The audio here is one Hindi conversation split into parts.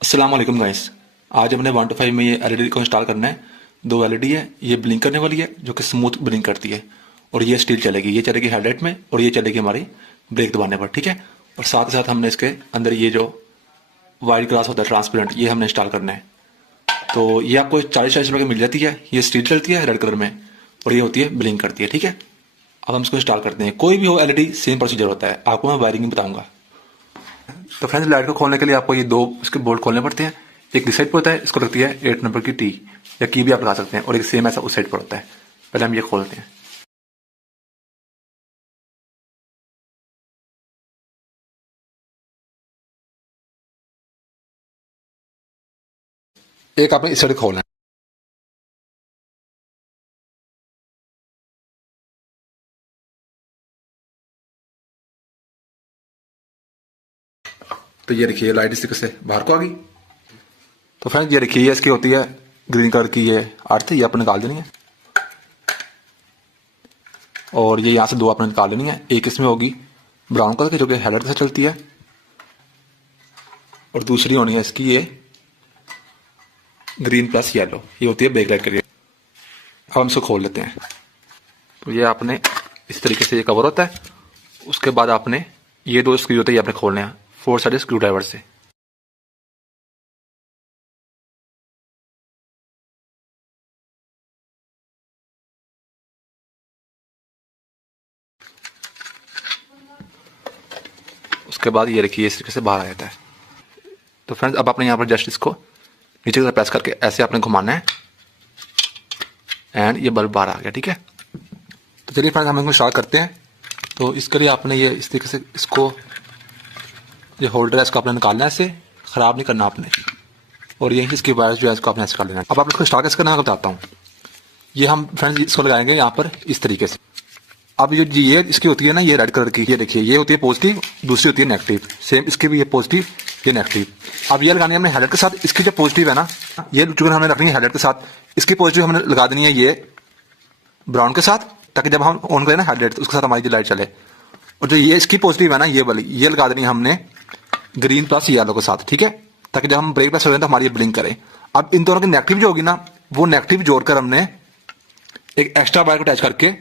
अस्सलाम वालेकुम गाइस। आज हमने 1 to 5 में ये एलईडी को इंस्टॉल करना है। दो एलईडी है, ये ब्लिंक करने वाली है जो कि स्मूथ ब्लिंक करती है, और ये स्टील चलेगी, ये चलेगी हेडलाइट में और ये चलेगी हमारी ब्रेक दबाने पर, ठीक है। और साथ ही साथ हमने इसके अंदर ये जो वाइट ग्लास होता है ट्रांसपेरेंट, ये हमने इंस्टॉल करना है। तो ये आपको 40-40 रुपये की मिल जाती है। ये स्टील चलती है रेड कलर में और ये होती है ब्लिंक करती है, ठीक है। अब हम इसको इंस्टॉल करते हैं। कोई भी हो एलईडी सेम प्रोसीजर होता है, आपको मैं वायरिंग बताऊंगा। तो फ्रेंड्स, लाइट को खोलने के लिए आपको ये दो इसके बोल्ट खोलने पड़ते हैं। एक इस साइड पर होता है, इसको लगती है 8 नंबर की टी या की भी आप लगा सकते हैं, और एक सेम ऐसा उस साइड पर होता है। पहले हम ये खोलते हैं। एक आपने इस साइड खोलना है। तो ये देखिए लाइट इस तरीके से बाहर को आ गई। तो फ्रेंड्स, ये देखिए, ये इसकी होती है ग्रीन कलर की, ये अर्थ, ये आपने निकाल देनी है। और ये यहाँ से दो आपने निकाल लेनी है। एक इसमें होगी ब्राउन कलर की जो कि हेडर से चलती है, और दूसरी होनी है इसकी ये ग्रीन प्लस येलो, ये होती है ब्रेक लाइट के लिए। अब हम इसको खोल लेते हैं। तो ये आपने इस तरीके से ये कवर होता है। उसके बाद आपने ये दो स्क्रू होते हैं, ये आपने खोलने हैं 4 साइड स्क्रू ड्राइवर से। उसके बाद ये रखिए इस तरीके से बाहर आ जाता है। तो फ्रेंड्स, अब आपने यहाँ पर जस्ट इसको नीचे की तरफ प्रेस करके ऐसे आपने घुमाना है, एंड ये बल्ब बाहर आ गया, ठीक है। तो चलिए फ्रेंड्स, हम इसको स्टार्ट करते हैं। तो इसके लिए आपने ये इस तरीके से इसको, ये होल्डर है, इसको आपने निकालना है, इसे ख़राब नहीं करना आपने। और यही इसकी वायर जो है इसको आपने ऐसे कर लेना है। अब आप इसको स्टार्ट कैसे करना है बताता हूँ। ये हम फ्रेंड्स इसको लगाएंगे यहाँ पर इस तरीके से। अब ये इसकी होती है ना, ये रेड कलर की, ये देखिए, ये होती है पॉजिटिव, दूसरी होती है नेगेटिव। सेम इसकी भी ये पॉजिटिव, ये नेगेटिव। अब ये लगानी है हमने हेडलाइट के साथ। इसकी जो पॉजिटिव है ना, ये चूंकि हमने रखनी है हेडलाइट के साथ, इसकी पॉजिटिव हमने लगा देनी है ये ब्राउन के साथ, ताकि जब हम ऑन करें ना हेडलाइट, तो उसके साथ हमारी जो लाइट चले। और जो ये इसकी पॉजिटिव है ना, ये वाली, ये लगा देनी है हमने ग्रीन प्लस येलो के साथ, ठीक है, ताकि जब हम ब्रेक प्रेस हो जाए तो हमारी ये ब्लिंक करे। अब इन दोनों की नेगेटिव जो होगी ना, वो नेगेटिव जोड़कर हमने एक एक्स्ट्रा वायर को अटैच करके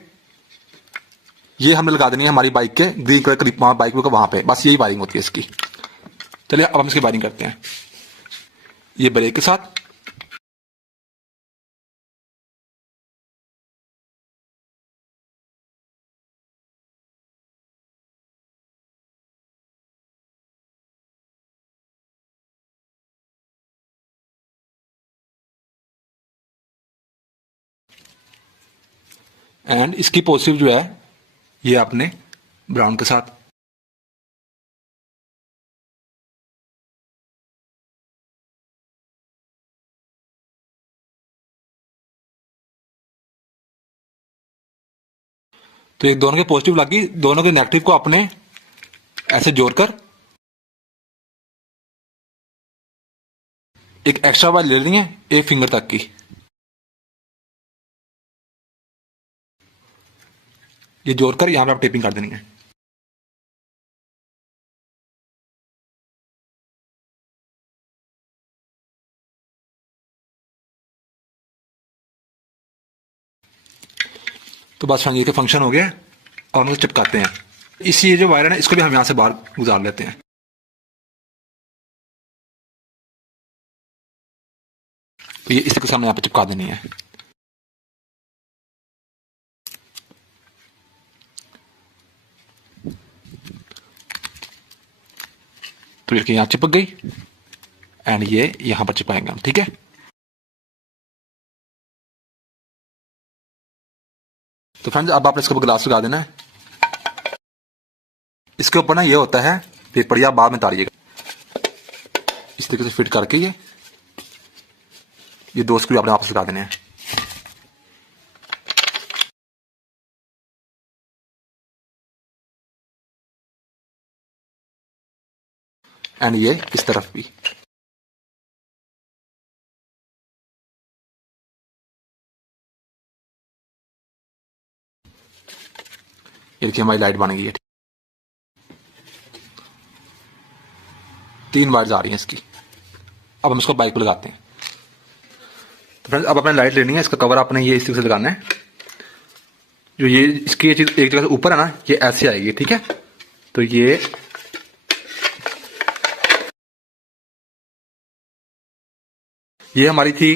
ये हमने लगा देनी है हमारी बाइक के ग्रीन कलर की बाइक को वहां पे। बस यही वायरिंग होती है इसकी। चलिए अब हम इसकी वायरिंग करते हैं। ये ब्रेक के साथ, एंड इसकी पॉजिटिव जो है ये आपने ब्राउन के साथ। तो एक दोनों के पॉजिटिव लगी, दोनों के नेगेटिव को आपने ऐसे जोड़कर एक एक्स्ट्रा वायर ले लेनी है 1 फिंगर तक की। ये जोड़कर यहां पर आप टेपिंग कर देनी है। तो बस फ्रेंड्स, ये का फंक्शन हो गया। और हम चिपकाते हैं। इसी ये जो वायर है ना, इसको भी हम यहां से बाहर गुजार लेते हैं। तो ये इस तरीके से हमने यहाँ पे चिपका देनी है। तो ये यहाँ चिपक गई, एंड ये यहां पर चिपकाएंगे हम, ठीक है। तो फ्रेंड्स, अब आपने इसके ऊपर ग्लास लगा देना है। इसके ऊपर ना ये होता है पेपर, या बाद में तारिएगा। इस तरीके से फिट करके ये दो स्क्रू आपने वापस लगा देने हैं। एंड ये इस तरफ भी। ये देखिए हमारी लाइट बन गई है। 3 वायर्स आ रही हैं इसकी। अब हम इसको बाइक पे लगाते हैं। तो फ्रेंड्स अब अपने लाइट लेनी है, इसका कवर आपने ये इस तरीके से लगाना है। जो ये इसकी ये चीज एक जगह से ऊपर है ना, ये ऐसे आएगी, ठीक है। तो ये हमारी थी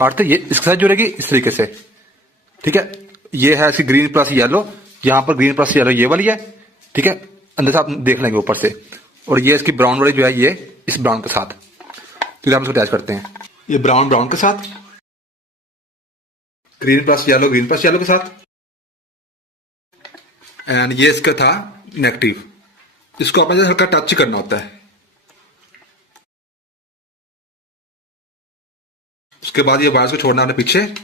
अर्थ, ये इसके साथ जुड़ेगी इस तरीके से, ठीक है। ये है इसकी ग्रीन प्लस येलो, यहां पर ग्रीन प्लस येलो ये वाली है, ठीक है। अंदर से आप देख लेंगे ऊपर से। और ये इसकी ब्राउन वाली जो है ये इस ब्राउन के साथ, तो हम इसको अटैच करते हैं। ये ब्राउन ब्राउन के साथ, ग्रीन प्लस येलो के साथ, एंड ये इसका था नेगेटिव। इसको आपने हल्का टच ही करना होता है। उसके बाद ये वायर्स को छोड़ना आपने पीछे।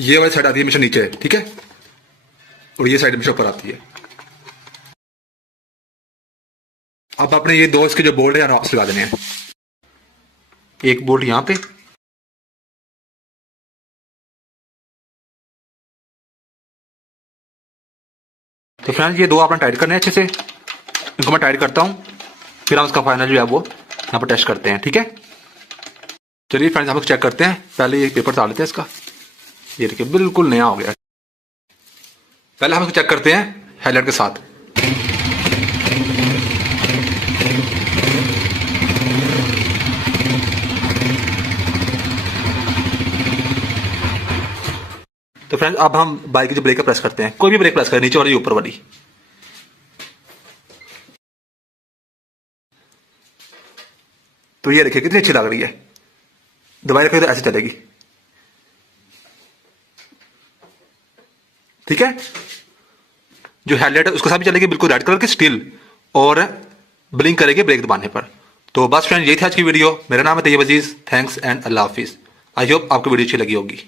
ये वाली साइड आती है हमेशा नीचे, ठीक है, और ये साइड हमेशा ऊपर आती है। अब आपने ये दो इसके जो बोल्ट है वापस लगा देने हैं। एक बोल्ट यहां पे, तो फ्रेंड्स ये दो आपने टाइट करने हैं अच्छे से। इनको मैं टाइट करता हूं, फिर हम उसका फाइनल जो है वो यहाँ पर टेस्ट करते हैं, ठीक है। चलिए फ्रेंड्स हम लोग चेक करते हैं। पहले ये पेपर डाल लेते हैं इसका। ये देखिए बिल्कुल नया हो गया। पहले हम इसको चेक करते हैं हेडलाइट के साथ। तो फ्रेंड्स अब हम बाइक की जो ब्रेक प्रेस करते हैं, कोई भी ब्रेक प्रेस करें, नीचे वाली ऊपर वाली। तो ये देखिए कितनी अच्छी लग रही है। दबाई रखें तो ऐसे चलेगी, ठीक है। जो हेडलाइट है उसके साथ भी चलेगी, बिल्कुल रेड कलर की स्टील, और ब्लिंक करेगी ब्रेक दबाने पर। तो बस फ्रेंड्स यही थी आज की वीडियो। मेरा नाम है तैयब अजीज। थैंक्स एंड अल्लाह हाफिज। आई होप आपको वीडियो अच्छी लगी होगी।